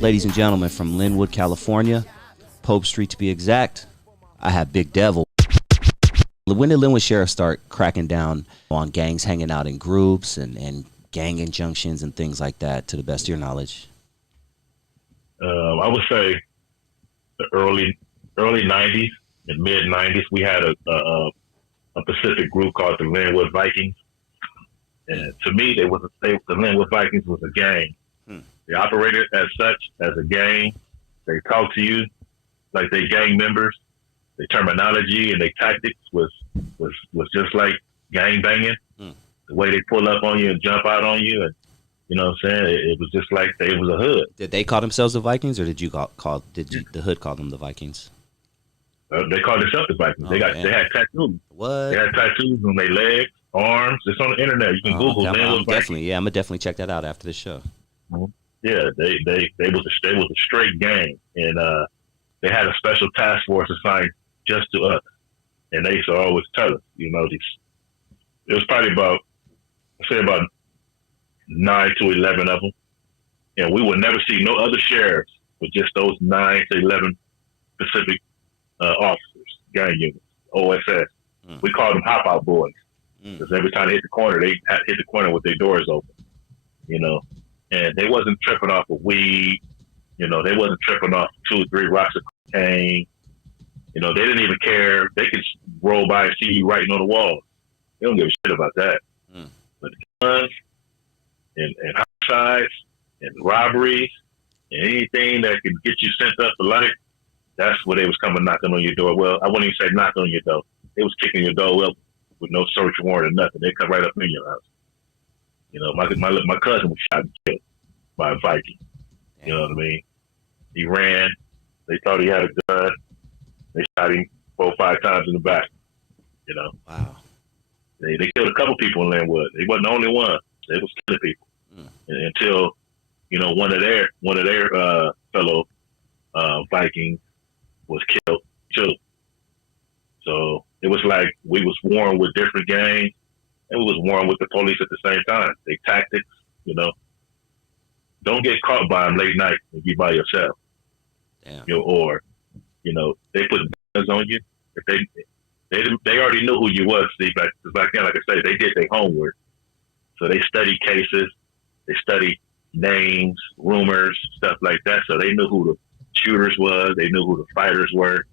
Ladies and gentlemen, from Lynwood, California, Pope Street to be exact, I have Big Devil. When did Lynwood Sheriff start cracking down on gangs hanging out in groups and gang injunctions and things like that, to the best of your knowledge? I would say the early 90s and mid 90s. We had a Pacific group called the Lynwood Vikings. And to me, the Lynwood Vikings was a gang. They operated as such, as a gang. They talked to you like they gang members. Their terminology and their tactics was just like gang banging. The way they pull up on you and jump out on you, and you know what I'm saying? It was just like it was a hood. Did they call themselves the Vikings, or did the hood call them the Vikings? They called themselves the Vikings. They had tattoos. What? They had tattoos on their legs, arms. It's on the internet. You can Google Lynwood Vikings. I'm gonna definitely check that out after the show. Yeah, they was a straight gang, and they had a special task force assigned just to us, and they used to always tell us, you know, it was probably about 9 to 11 of them, and we would never see no other sheriffs with just those 9 to 11 Pacific officers, gang units, OSS. We called them hop out boys because every time they hit the corner, they hit the corner with their doors open, you know. And they wasn't tripping off of weed, you know. They wasn't tripping off 2 or 3 rocks of cocaine. You know, they didn't even care. They could roll by and see you writing on the wall. They don't give a shit about that. But guns and homicides and robberies and anything that could get you sent up for life, that's where they was coming knocking on your door. Well, I wouldn't even say knocking on your door. They was kicking your door up with no search warrant or nothing. They come right up in your house. You know, my cousin was shot and killed by a Viking. Damn. You know what I mean? He ran. They thought he had a gun. They shot him 4 or 5 times in the back. You know. Wow. They killed a couple people in Lynwood. They wasn't the only one. They was killing people until, you know, one of their fellow Vikings was killed too. So it was like we was warring with different gangs. And we was warring with the police at the same time. They tactics, you know. Don't get caught by them late night when you by yourself. Damn. You know, or, you know, they put guns on you. If they already knew who you was. See, back then, like I say, they did their homework. So they studied cases, they studied names, rumors, stuff like that. So they knew who the shooters was, they knew who the fighters were,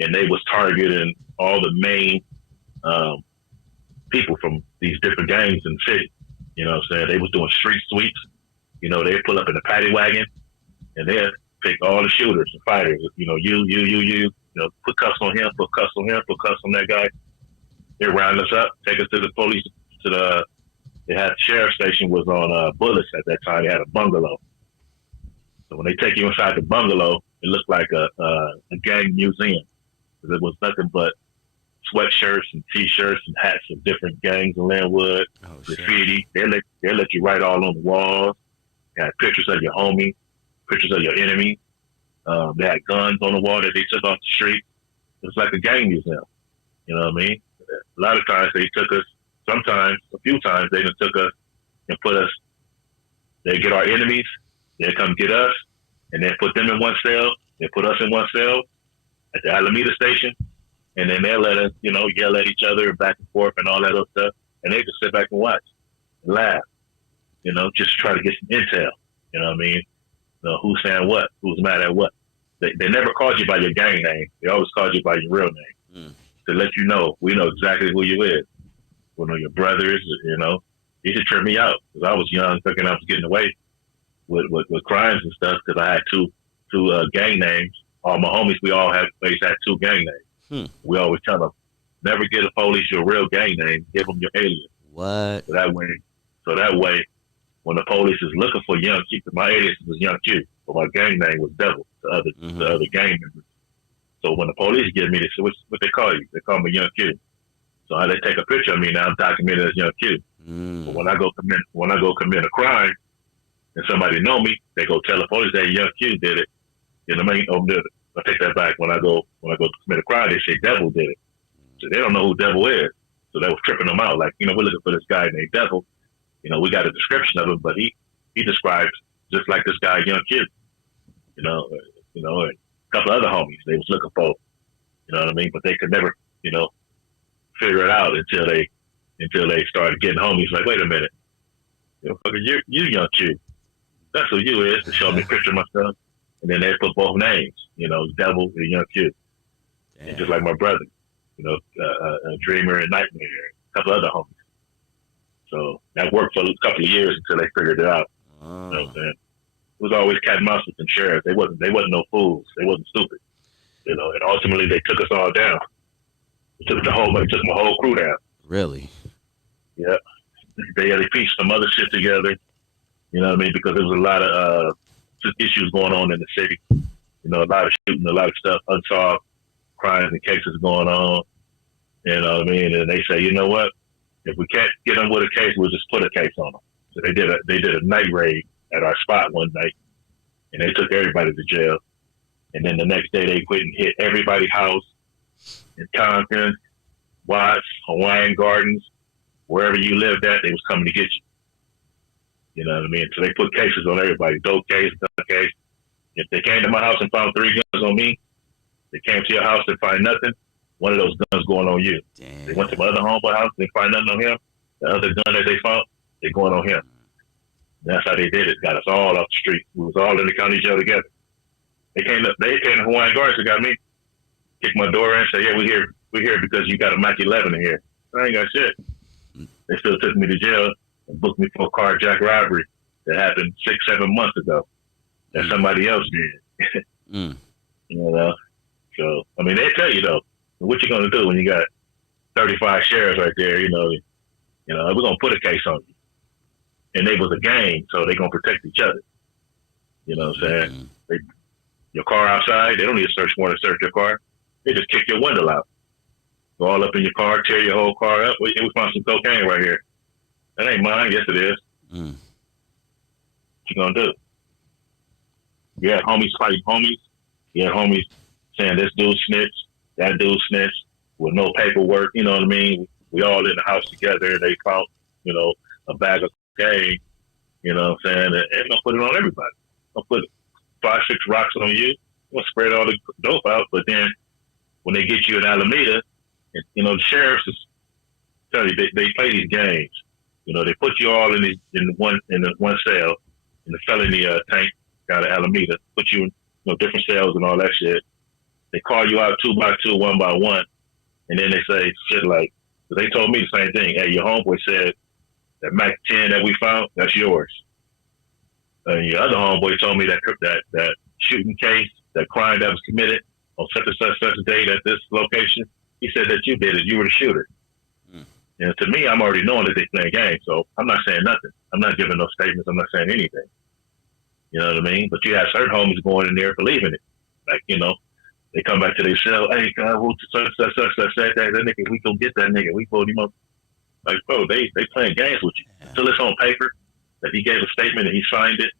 and they was targeting all the main people from these different gangs in the city. You know what I'm saying? They was doing street sweeps. You know, they'd pull up in a paddy wagon and they'd pick all the shooters and fighters. You know, you know, put cuffs on him, put cuffs on him, put cuffs on that guy. They'd round us up, take us to the police, they had the sheriff's station was on Bullis at that time. They had a bungalow. So when they take you inside the bungalow, it looked like a gang museum. Because it was nothing but sweatshirts and T-shirts and hats of different gangs in Lynwood, graffiti. They'll let you write all on the walls. They had pictures of your homie, pictures of your enemy. They had guns on the wall that they took off the street. It was like a gang museum. You know what I mean? A lot of times they took us, sometimes, a few times, they just took us and put us, they get our enemies, they come get us, and then put them in one cell, they put us in one cell at the Alameda station, and then they'll let us, you know, yell at each other back and forth and all that other stuff, and they just sit back and watch and laugh, you know, just try to get some intel, you know what I mean? You know, who's saying what, who's mad at what. They never called you by your gang name. They always called you by your real name to let you know, we know exactly who you is. We know your brothers, you know. It just tripped me out because I was young thinking I was getting away with crimes and stuff because I had two gang names. All my homies, we always had 2 gang names. We always tell them, never give the police your real gang name. Give them your alias. What? So that way, when the police is looking for Young Q, my alias was Young Q, but my gang name was Devil. The other gang members. So when the police get me, they say, what they call you? They call me Young Q. So how they take a picture of me now, I'm documented as Young Q. But when I go commit a crime, and somebody know me, they go tell the police that Young Q did it. You know what I mean? I take that back. When I go commit a crime, they say Devil did it. So they don't know who Devil is. So they was tripping them out. Like, you know, we're looking for this guy named Devil. You know, we got a description of him, but he describes just like this guy, Young Q. you know, and a couple other homies they was looking for, you know what I mean? But they could never, figure it out until they started getting homies. Like, wait a minute, you young Q, that's who you is. To show me a picture of myself, and then they put both names, Devil and Young Q, and just like my brother, Dreamer and Nightmare, a couple other homies. So that worked for a couple of years until they figured it out. You know what I'm saying? It was always cat and mouse with them sheriffs. They wasn't no fools. They wasn't stupid. And ultimately they took us all down. They took my whole crew down. Really? Yeah. They pieced some other shit together. You know what I mean? Because there was a lot of issues going on in the city. A lot of shooting, a lot of stuff, unsolved crimes and cases going on. You know what I mean? And they say, you know what? If we can't get them with a case, we'll just put a case on them. So they did a night raid at our spot one night, and they took everybody to jail. And then the next day they went and hit everybody's house in Compton, Watts, Hawaiian Gardens, wherever you lived at, they was coming to get you. You know what I mean? So they put cases on everybody, dope case, gun case. If they came to my house and found 3 guns on me, they came to your house and find nothing, one of those guns going on you. Damn. They went to my other homeboy house, they find nothing on him. The other gun that they found, they going on him. That's how they did it. Got us all off the street. We was all in the county jail together. They came to Hawaiian Gardens and got me. Kicked my door in and said, yeah, we here because you got a Mac 11 in here. I ain't got shit. They still took me to jail and booked me for a carjack robbery that happened 6-7 months ago that somebody else did. So, I mean, they tell you, though, what you going to do when you got 35 sheriffs right there, we're going to put a case on you. And they was a gang, so they going to protect each other. You know what I'm saying? Your car outside, they don't need a search warrant to search your car. They just kick your window out. Go all up in your car, tear your whole car up. We found some cocaine right here. That ain't mine. Yes, it is. What you going to do? You had homies fighting homies. You had homies saying this dude snitched, that dude snitched, with no paperwork. You know what I mean? We all in the house together. They found, a bag of cocaine. You know what I'm saying? And they'll put it on everybody. They'll put 5-6 rocks on you. They'll spread all the dope out. But then when they get you in Alameda, the sheriffs tell you they play these games. They put you all in one cell in the felony tank down at Alameda. Put you in different cells and all that shit. They call you out 2 by 2, 1 by 1, and then they say shit like, they told me the same thing. Hey, your homeboy said that Mac 10 that we found, that's yours. And your other homeboy told me that shooting case, that crime that was committed on such and such a date at this location, he said that you did it. You were the shooter. And to me, I'm already knowing that they playing games, so I'm not saying nothing. I'm not giving no statements. I'm not saying anything. You know what I mean? But you have certain homies going in there believing it. Like, they come back to their cell, hey, God, such said that nigga, we go get that nigga. We pulled him up. Like, bro, they playing games with you. Until it's on paper that he gave a statement and he signed it.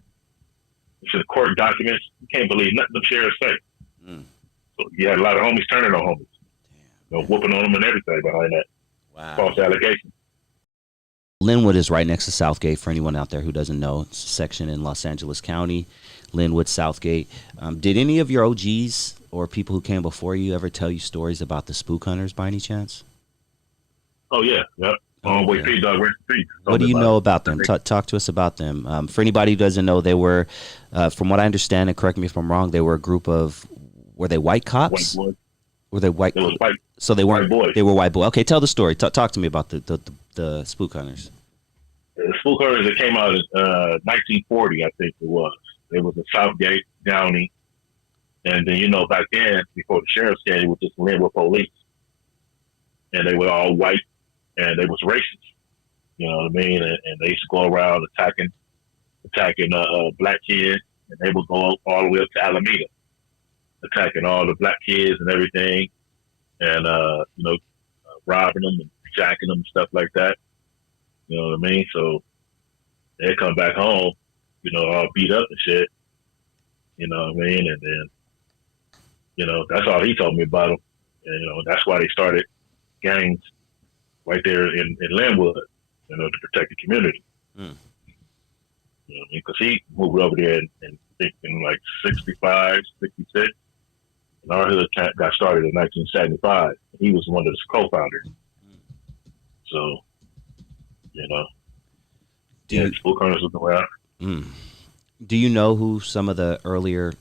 It's in the court documents. You can't believe nothing the sheriff say. So you had a lot of homies turning on homies. Whooping on them and everything behind that. Wow. False allegation. Lynwood is right next to Southgate, for anyone out there who doesn't know. It's a section in Los Angeles County, Lynwood, Southgate. Did any of your OGs or people who came before you ever tell you stories about the spook hunters by any chance? Oh, yeah. Yep. Homeboy P Dog, rest in peace. What do you know about them? Talk to us about them. For anybody who doesn't know, they were, from what I understand, and correct me if I'm wrong, they were a group of, were they white cops? White boys. Were they white? It was white. So they weren't. White boys. They were white boys. Okay, tell the story. Talk to me about the spook hunters. The spook hunters that came out in 1940, I think it was. It was in Southgate, Downey, and then back then before the sheriff's came, it was just Lynwood police, and they were all white, and they was racist. You know what I mean? And they used to go around attacking black kids, and they would go all the way up to Alameda, attacking all the black kids and everything, and robbing them and jacking them and stuff like that. You know what I mean? So they come back home, all beat up and shit. You know what I mean? And then, that's all he told me about them. And that's why they started gangs right there in Lynwood, to protect the community. You know what I mean? Because he moved over there and think in like 65, 66. And our hood got started in 1975. He was one of the co-founders. So, you know, school corners was around. Do you know who some of the earlier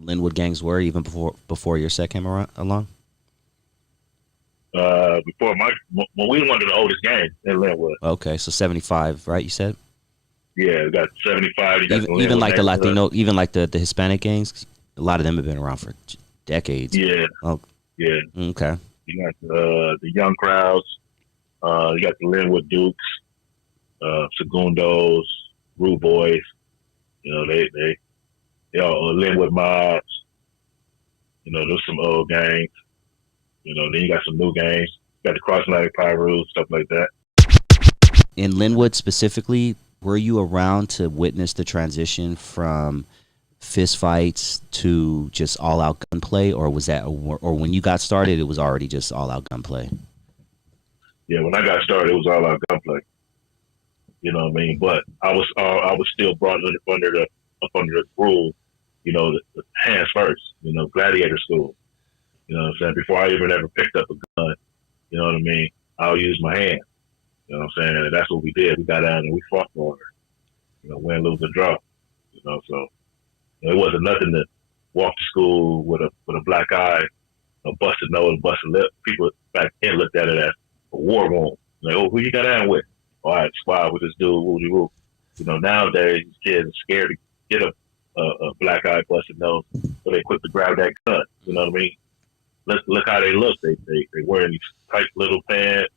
Lynwood gangs were, even before your set came along? When we were one of the oldest gangs in Lynwood. Okay, so 75, right? You said. Yeah, we got 75. Even like the Latino, even like the Hispanic gangs. A lot of them have been around for decades. Yeah. Oh. Yeah. Okay. You got the young crowds. You got the Lynwood Dukes, Segundos, Rude Boys. You know, they all Lynwood Mobs. You know, there's some old gangs. You know, then you got some new gangs. You got the Cross Atlantic Pyrus, stuff like that. In Lynwood specifically, were you around to witness the transition from fist fights to just all out gunplay, or was that, or when you got started, it was already just all out gunplay? Yeah, when I got started, it was all out gunplay. You know what I mean? But I was still brought under the rule, you know, the hands first. You know, gladiator school. You know what I'm saying? Before I even ever picked up a gun, you know what I mean? I'll use my hand. You know what I'm saying? And that's what we did. We got down and we fought for her. You know, win, lose, or draw. You know, so it wasn't nothing to walk to school with a black eye, a busted nose, busted lip. People back then looked at it as a war wound. Like, oh, who you got down with? All right, squad with this dude, woo-de-woo. You know, nowadays, kids are scared to get a black eye, busted nose, so they quick to grab that gun. You know what I mean? Look how they look. They wearing these tight little pants,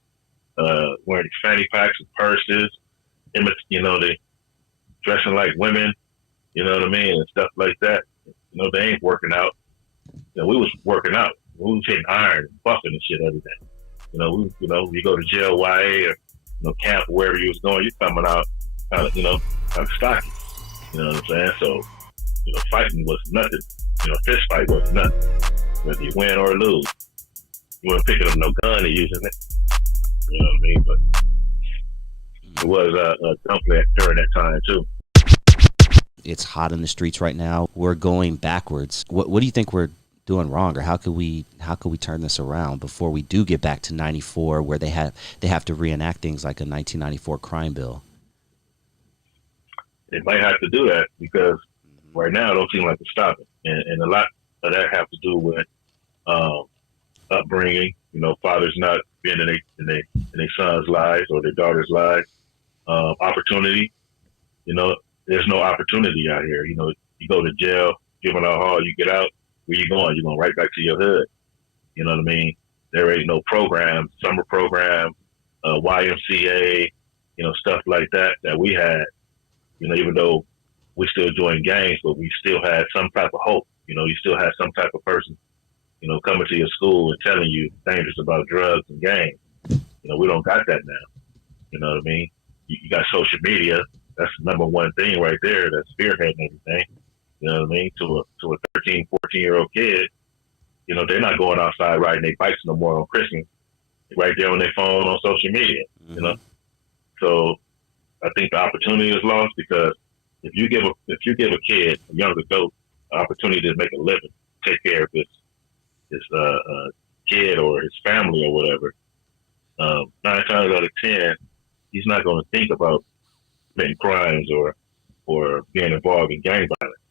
wearing these fanny packs and purses. You know, they dressing like women. You know what I mean, and stuff like that. You know, they ain't working out. You know, we was working out. We was hitting iron and buffing and shit every day. You know, you go to jail, YA, or camp, wherever you was going, you coming out kind of stocky. You know what I'm saying? So, fighting was nothing. Fist fight was nothing. Whether you win or lose, you weren't picking up no gun and using it. You know what I mean? But it was a gunplay during that time too. It's hot in the streets right now. We're going backwards. What do you think we're doing wrong, or how could we turn this around before we do get back to 94, where they have to reenact things like a 1994 crime bill? They might have to do that because right now it don't seem like it's stopping, and a lot of that have to do with upbringing. Fathers not being in their sons' lives or their daughters' lives. Opportunity. There's no opportunity out here. You go to jail, giving out hard, you get out. Where you going? You're going right back to your hood. You know what I mean? There ain't no program, summer program, YMCA, stuff like that we had. Even though we still joined gangs, but we still had some type of hope. You still had some type of person, coming to your school and telling you dangerous about drugs and gangs. We don't got that now. You know what I mean? You got social media. That's the number one thing right there that's spearheading everything. You know what I mean? To a 13, 14-year-old kid, they're not going outside riding their bikes no more on Christmas. They're right there on their phone on social media, So I think the opportunity is lost because if you give a kid, a young adult, an opportunity to make a living, take care of his kid or his family or whatever, 9 times out of 10, he's not going to think about committing crimes or being involved in gang violence.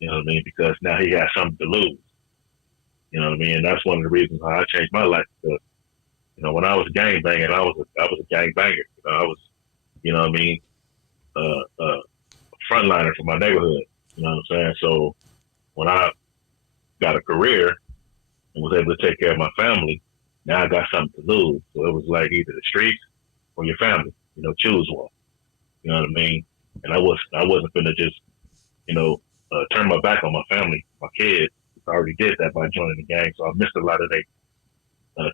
You know what I mean? Because now he has something to lose. You know what I mean? And that's one of the reasons why I changed my life. Because, when I was gang banging, I was a gang banger. I was, frontliner for my neighborhood. You know what I'm saying? So when I got a career and was able to take care of my family, now I got something to lose. So it was like either the streets or your family. Choose one. You know what I mean? And I wasn't gonna just, turn my back on my family, my kids. I already did that by joining the gang, so I missed a lot of their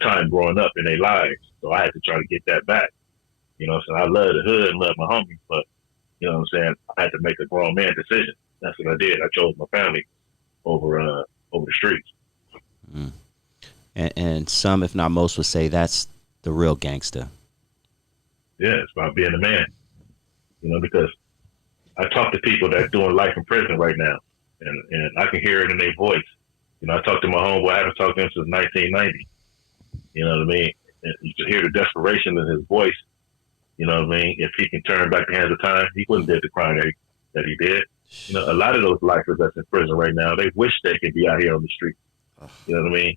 time growing up in their lives. So I had to try to get that back. So I love the hood and love my homies, but you know what I'm saying, I had to make a grown man decision. That's what I did. I chose my family over the streets. Mm. And some, if not most, would say that's the real gangster. Yeah, it's about being a man. Because I talk to people that are doing life in prison right now, and I can hear it in their voice. I talked to my homeboy. I haven't talked to him since 1990. You know what I mean? And you can hear the desperation in his voice. You know what I mean? If he can turn back the hands of time, he wouldn't did the crime that he did. A lot of those lifers that's in prison right now, they wish they could be out here on the street. You know what I mean?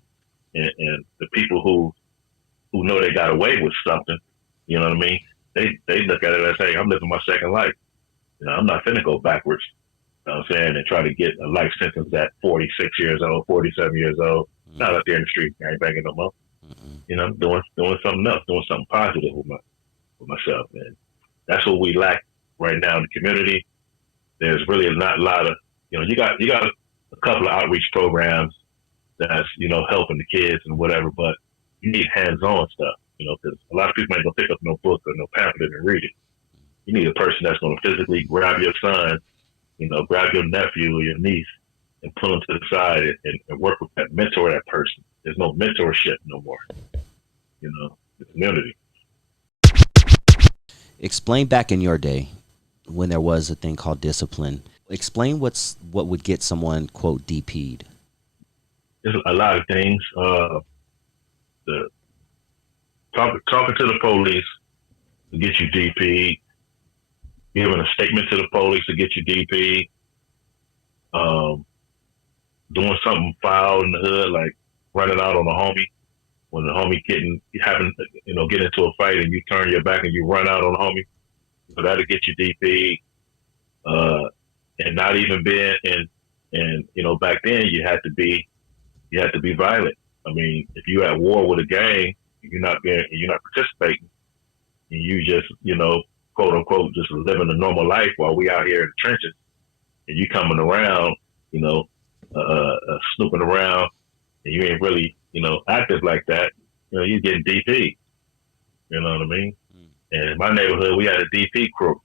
And the people who know they got away with something, you know what I mean? They look at it as, hey, I'm living my second life. I'm not finna go backwards. You know what I'm saying? And try to get a life sentence at 46 years old, 47 years old. Mm-hmm. Not out there in the street, I ain't banging no more. Mm-hmm. Doing something else, doing something positive with myself. And that's what we lack right now in the community. There's really not a lot of, you got a couple of outreach programs that's, helping the kids and whatever, but you need hands-on stuff, because a lot of people ain't gonna pick up no book or no pamphlet and read it. You need a person that's gonna physically grab your son, grab your nephew or your niece and pull them to the side and work with that, mentor that person. There's no mentorship no more, the community. Explain back in your day when there was a thing called discipline. Explain what would get someone, quote, DP'd. There's a lot of things. Talking to the police to get you DP'd, giving a statement to the police to get you DP'd, doing something foul in the hood, like running out on a homie. When the homie get into a fight and you turn your back and you run out on the homie, that'll get you DP'd. And not even being back then you had to be violent. I mean, if you're at war with a gang, you're not participating, and you just, quote unquote, just living a normal life while we out here in the trenches, and you coming around, snooping around, and you ain't really, active like that, you're getting DP. You know what I mean? And in my neighborhood, we had a DP crew,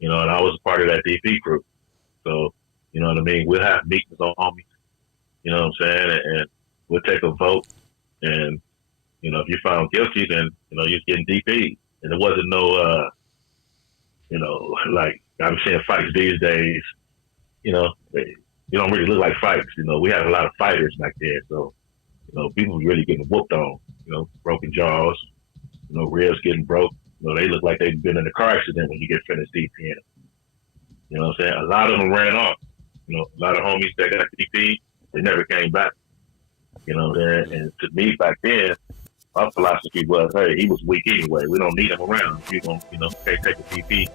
and I was a part of that DP crew. So, you know what I mean? We'll have meetings on homies, you know what I'm saying? And we'll take a vote, and, if you're found guilty, then, you're getting DP. And there wasn't no, like I'm seeing fights these days, they don't really look like fights. We had a lot of fighters back there. So, people really getting whooped on, broken jaws, ribs getting broke. They look like they've been in a car accident when you get finished DPing. You know what I'm saying? A lot of them ran off. A lot of homies that got DP, they never came back. You know what I'm saying? And to me back then, my philosophy was, hey, he was weak anyway. We don't need him around. If you're going to, take a DP,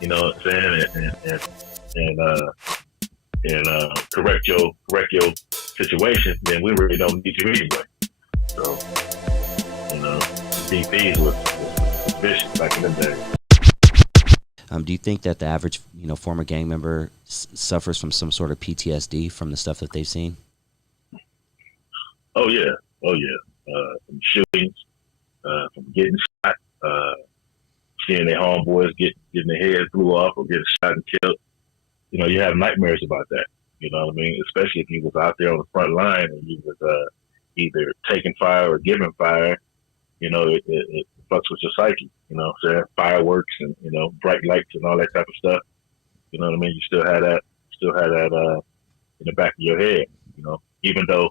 you know what I'm saying? And correct your situation, then we really don't need you anyway. So, DPs was vicious back in the day. Do you think that the average, former gang member suffers from some sort of PTSD from the stuff that they've seen? Oh yeah. From shootings, from getting shot, seeing their homeboys getting their heads blew off or getting shot and killed. You have nightmares about that. You know what I mean? Especially if you was out there on the front line and you was either taking fire or giving fire. It fucks with your psyche. So fireworks and bright lights and all that type of stuff. You know what I mean? You still had that in the back of your head. Even though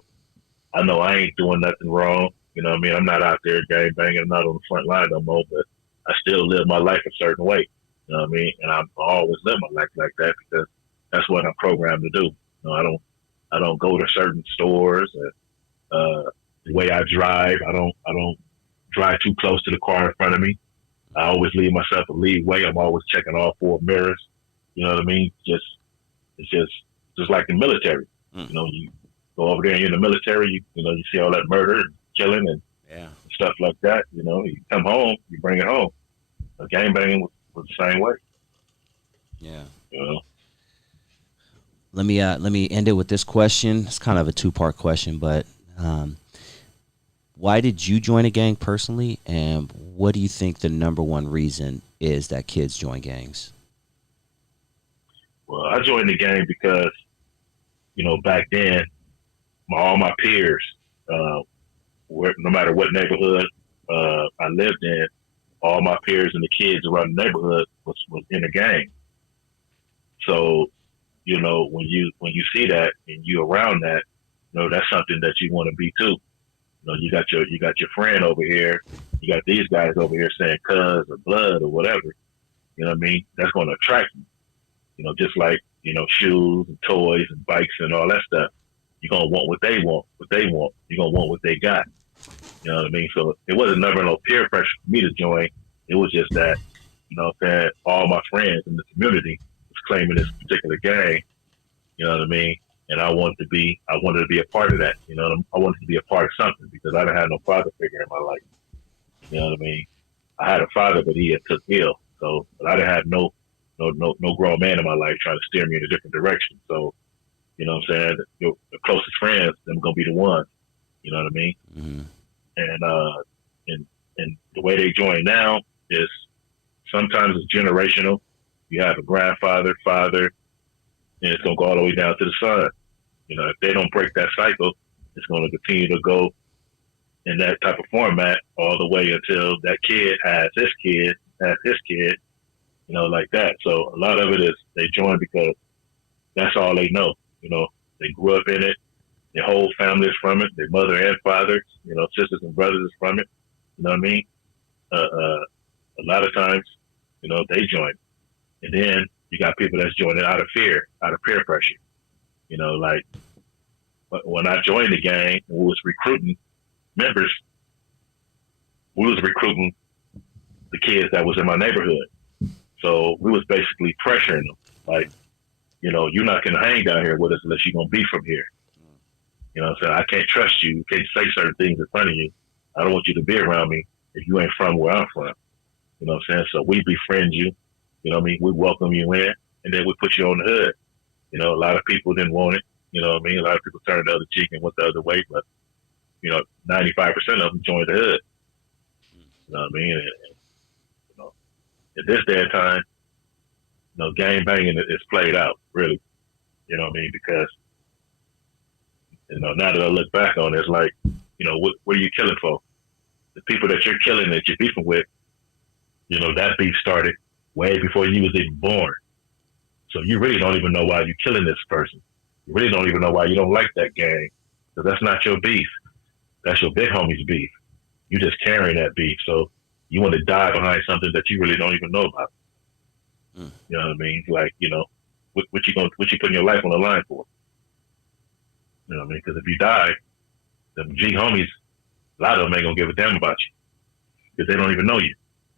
I know I ain't doing nothing wrong. You know what I mean? I'm not out there gang banging. I'm not on the front line no more. But I still live my life a certain way. You know what I mean? And I always live my life like that because that's what I'm programmed to do. I don't go to certain stores. The way I drive, I don't drive too close to the car in front of me. I always leave myself a lead way. I'm always checking all four mirrors. You know what I mean? It's just like the military. You go over there and you're in the military. You see all that murder and killing and stuff like that. You come home, you bring it home. Gang banging was the same way. Yeah. Let me end it with this question. It's kind of a two-part question, but why did you join a gang personally, and what do you think the number one reason is that kids join gangs? Well, I joined the gang because, back then, all my peers, no matter what neighborhood I lived in, all my peers and the kids around the neighborhood was in a gang. So, when you see that and you around that, that's something that you want to be too. You got your friend over here, you got these guys over here saying cuz or blood or whatever. You know what I mean? That's going to attract you. Just like shoes and toys and bikes and all that stuff. You're gonna want what they want. You're gonna want what they got. You know what I mean? So it wasn't never no peer pressure for me to join. It was just that, that all my friends in the community was claiming this particular gang. You know what I mean? And I wanted to be a part of that. I wanted to be a part of something because I didn't have no father figure in my life. You know what I mean? I had a father, but he had took ill. So, but I didn't have no grown man in my life trying to steer me in a different direction. So, you know what I'm saying? The closest friends, them gonna be the ones. You know what I mean? Mm-hmm. And the way they join now is sometimes it's generational. You have a grandfather, father, and it's gonna go all the way down to the son. If they don't break that cycle, it's gonna continue to go in that type of format all the way until that kid has his kid, like that. So a lot of it is they join because that's all they know. They grew up in it. Their whole family is from it. Their mother and father, sisters and brothers is from it. You know what I mean? A lot of times, they join. And then you got people that's joining out of fear, out of peer pressure. Like when I joined the gang, we was recruiting members. We was recruiting the kids that was in my neighborhood. So we was basically pressuring them. Like, you're not going to hang down here with us unless you're going to be from here. You know what I'm saying? I can't trust you. You can't say certain things in front of you. I don't want you to be around me if you ain't from where I'm from. You know what I'm saying? So we befriend you. You know what I mean? We welcome you in, and then we put you on the hood. A lot of people didn't want it. You know what I mean? A lot of people turned the other cheek and went the other way, but, 95% of them joined the hood. You know what I mean? And at this day and time, gang banging is played out, really. You know what I mean? Because, now that I look back on it, it's like, what are you killing for? The people that you're killing, that you're beefing with, that beef started way before you was even born. So you really don't even know why you're killing this person. You really don't even know why you don't like that gang. Because that's not your beef. That's your big homie's beef. You just carrying that beef. So you want to die behind something that you really don't even know about. You know what I mean? Like, what you putting your life on the line for? You know what I mean? Because if you die, the G homies, a lot of them ain't gonna give a damn about you because they don't even know you.